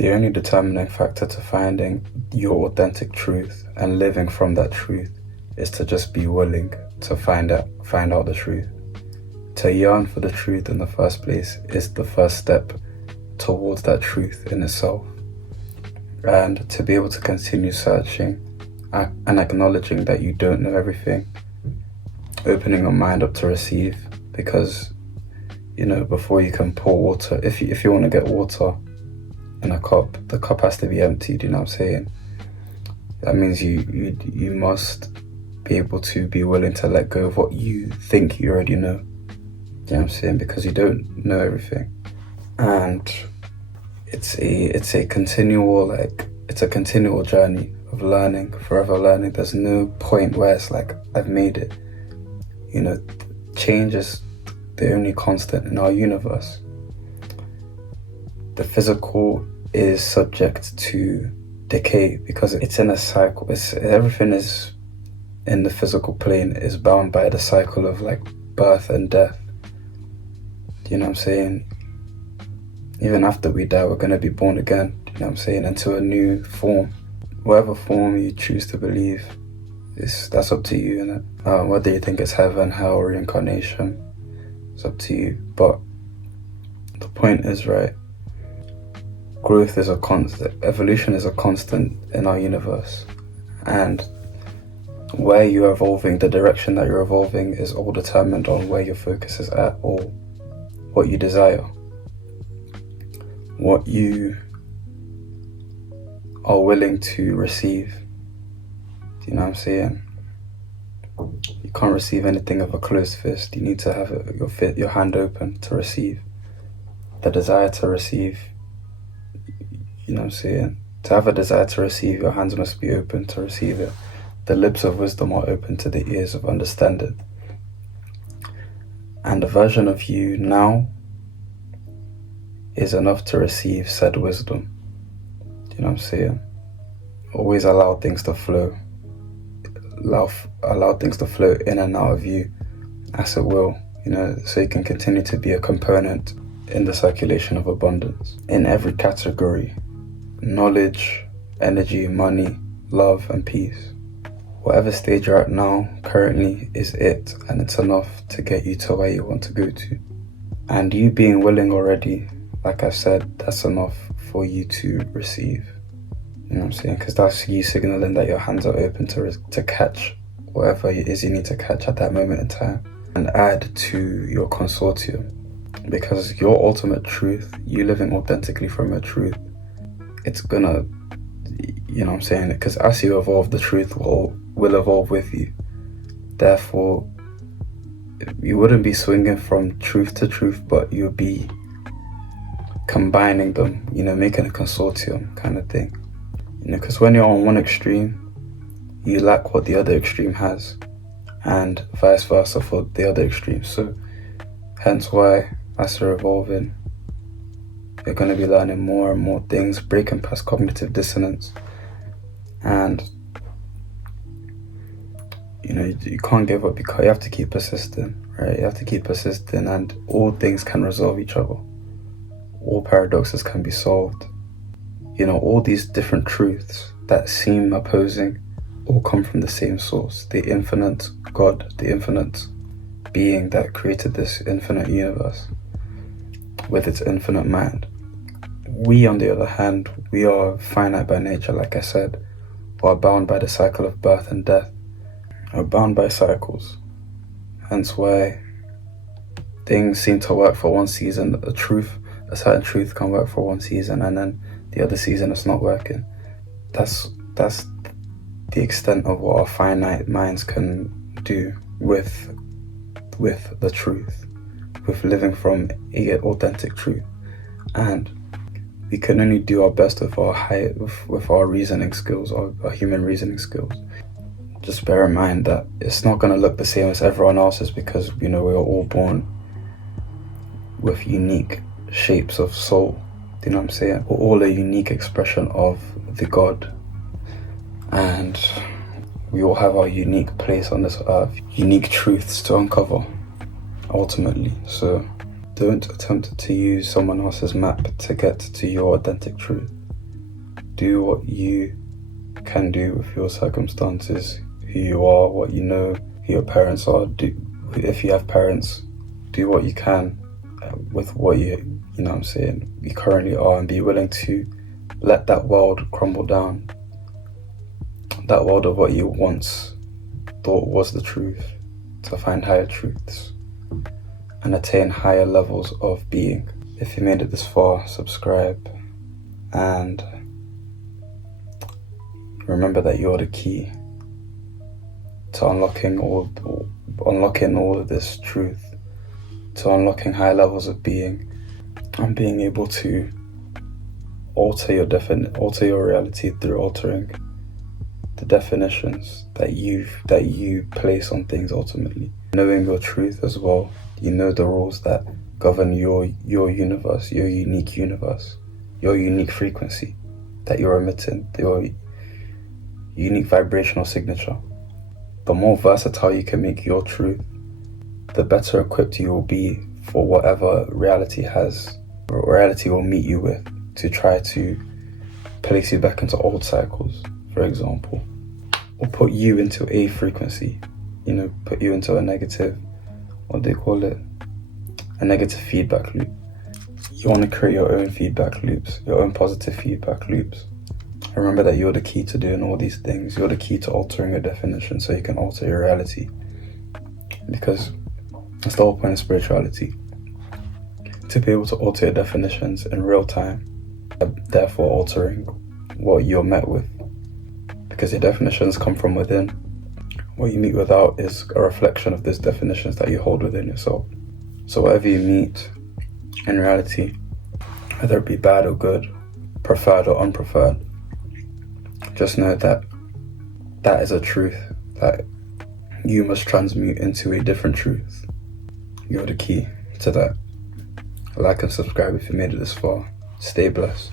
The only determining factor to finding your authentic truth and living from that truth is to just be willing to find out the truth. To yearn for the truth in the first place is the first step towards that truth in itself. And to be able to continue searching and acknowledging that you don't know everything, opening your mind up to receive, because before you can pour water, if you want to get water in a cup, the cup has to be emptied. You know what I'm saying? That means you must be able to be willing to let go of what you think you already know. You know what I'm saying? Because you don't know everything. And it's a continual journey of learning, forever learning. There's no point where it's like, I've made it. Change is the only constant in our universe. The physical is subject to decay because it's in a cycle. Everything is in the physical plane is bound by the cycle of like birth and death. You know what I'm saying? Even after we die, we're going to be born again, you know what I'm saying, into a new form. Whatever form you choose to believe, that's up to you, innit? Whether you think it's heaven, hell, reincarnation, it's up to you. But the point is, right, growth is a constant, evolution is a constant in our universe. And where you're evolving, the direction that you're evolving is all determined on where your focus is at or what you desire. What you are willing to receive. Do you know what I'm saying? You can't receive anything with a closed fist. You need to have your hand open to receive. The desire to receive, you know what I'm saying? To have a desire to receive, your hands must be open to receive it. The lips of wisdom are open to the ears of understanding. And the version of you now is enough to receive said wisdom. Do you know what I'm saying? Always allow things to flow. Allow things to flow in and out of you as it will, so you can continue to be a component in the circulation of abundance. In every category: knowledge, energy, money, love, and peace. Whatever stage you're at now, currently, is it, and it's enough to get you to where you want to go to. And you being willing already, like I said, that's enough for you to receive. You know what I'm saying? Because that's you signaling that your hands are open to catch whatever it is you need to catch at that moment in time and add to your consortium. Because your ultimate truth, you living authentically from your truth, it's gonna, you know what I'm saying? Because as you evolve, the truth will evolve with you. Therefore, you wouldn't be swinging from truth to truth, but you'll be combining them, making a consortium kind of thing. Because when you're on one extreme, you lack what the other extreme has, and vice versa for the other extreme. So hence why, as you're evolving, you're going to be learning more and more things, breaking past cognitive dissonance. And you can't give up, because you have to keep persisting, right? You have to keep persisting, and all things can resolve each other. All paradoxes can be solved. All these different truths that seem opposing all come from the same source, the infinite God, the infinite being that created this infinite universe with its infinite mind. We, on the other hand, we are finite by nature, like I said. We are bound by the cycle of birth and death. We're bound by cycles. Hence why things seem to work for one season. A certain truth can work for one season, and then the other season it's not working. That's the extent of what our finite minds can do with the truth, with living from a authentic truth. And we can only do our best with our reasoning skills, our human reasoning skills. Just bear in mind that it's not going to look the same as everyone else's, because we are all born with unique shapes of soul. Do you know what I'm saying? We're all a unique expression of the God, and we all have our unique place on this earth, unique truths to uncover ultimately. So don't attempt to use someone else's map to get to your authentic truth. Do what you can do with your circumstances, who you are, what you know, who your parents are. If you have parents, do what you can with what you currently are, and be willing to let that world crumble down. That world of what you once thought was the truth, to find higher truths and attain higher levels of being. If you made it this far, subscribe, and remember that you're the key to unlocking all of this truth, to unlocking high levels of being, and being able to alter your reality through altering the definitions that you place on things. Ultimately, knowing your truth as well, you know the rules that govern your universe, your unique frequency that you're emitting, your unique vibrational signature. The more versatile you can make your truth, the better equipped you will be for whatever reality will meet you with, to try to place you back into old cycles, for example, or put you into a frequency, put you into a negative, what they call it, a negative feedback loop. You want to create your own feedback loops, your own positive feedback loops. And remember that you're the key to doing all these things. You're the key to altering your definition so you can alter your reality. Because that's the whole point of spirituality. To be able to alter your definitions in real time, therefore altering what you're met with. Because your definitions come from within. What you meet without is a reflection of those definitions that you hold within yourself. So whatever you meet in reality, whether it be bad or good, preferred or unpreferred, just know that that is a truth that you must transmute into a different truth. You're the key to that. Like and subscribe if you made it this far. Stay blessed.